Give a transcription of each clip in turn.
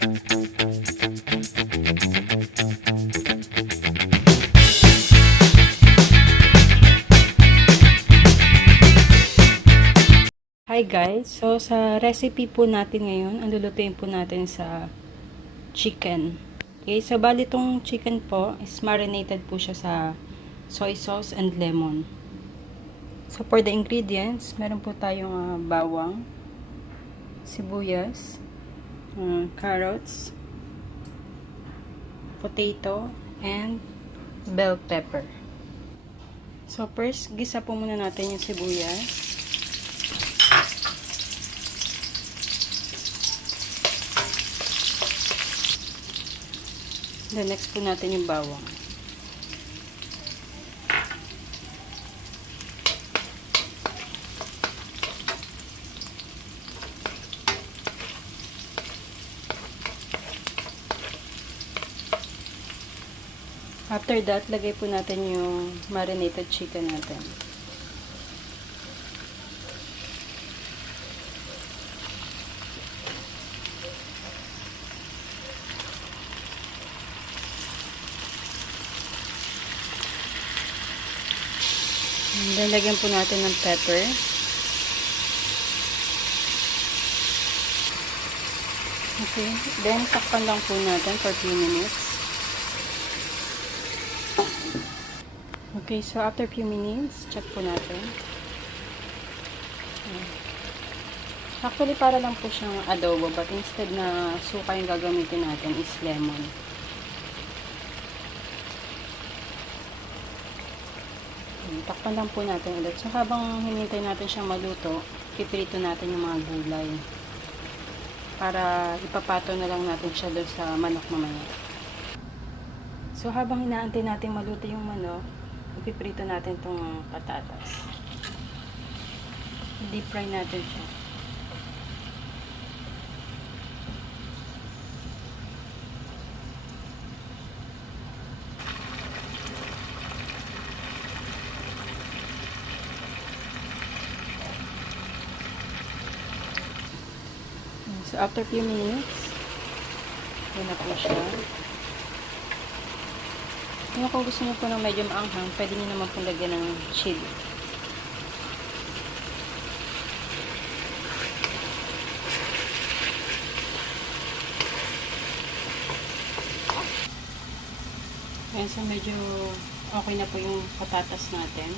Hi guys! So sa recipe po natin ngayon, ang lulutuin po natin sa chicken. Okay, so bali itong chicken po is marinated po siya sa soy sauce and lemon. So for the ingredients, meron po tayong bawang, sibuyas, carrots, potato, and bell pepper. So first, gisa po muna natin yung sibuyas. Then next po natin yung bawang. After that, lagay po natin yung marinated chicken natin. And then, lagyan po natin ng pepper. Okay. Then, takpan lang po natin for 2 minutes. Okay. So, after few minutes, check po natin. Actually, para lang po siyang adobo. But instead na suka yung gagamitin natin is lemon. Takpan lang po natin ulit. So, habang hinintay natin siyang maluto, piprito natin yung mga gulay. Para ipapato na lang natin siya doon sa manok mamaya. So, habang hinaantay natin maluto yung manok, ipiprito natin itong patatas. Deep fry natin siya. So, after few minutes, yun na po siya. Kung gusto nyo po ng medyo maanghang, pwede nyo naman pong lagyan ng chili. Ayan, so medyo okay na po yung patatas natin.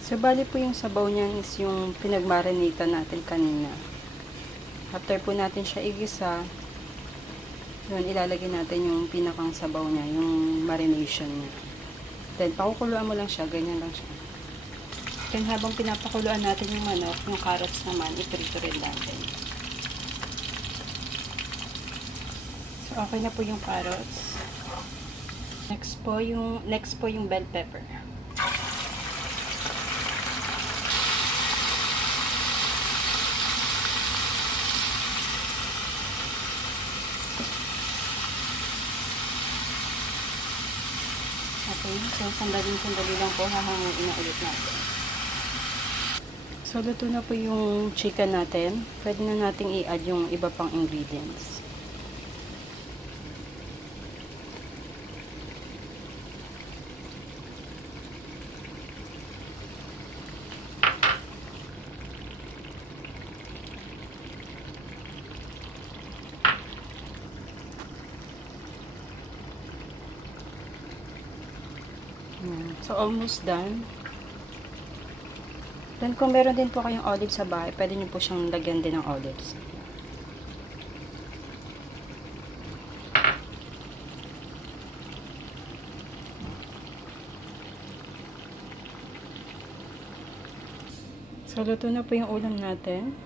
So, bali po yung sabaw niyan is yung pinagmarinita natin kanina. After po natin siya igisa, yun, ilalagay natin yung pinakang sabaw niya, yung marination niya. Then, pakukuluan mo lang siya, ganyan lang siya. Then, habang pinapakuluan natin yung manok, yung carrots naman, iprito rin natin. So, okay na po yung carrots. Next po yung bell pepper. Okay, so sandali lang po, hahanguin na ulit natin. So, luto na po yung chicken natin. Pwede na nating i-add yung iba pang ingredients. So, almost done. Then, kung meron din po kayong olive sa bahay, pwede nyo po siyang lagyan din ng olives. So, luto na po yung ulam natin.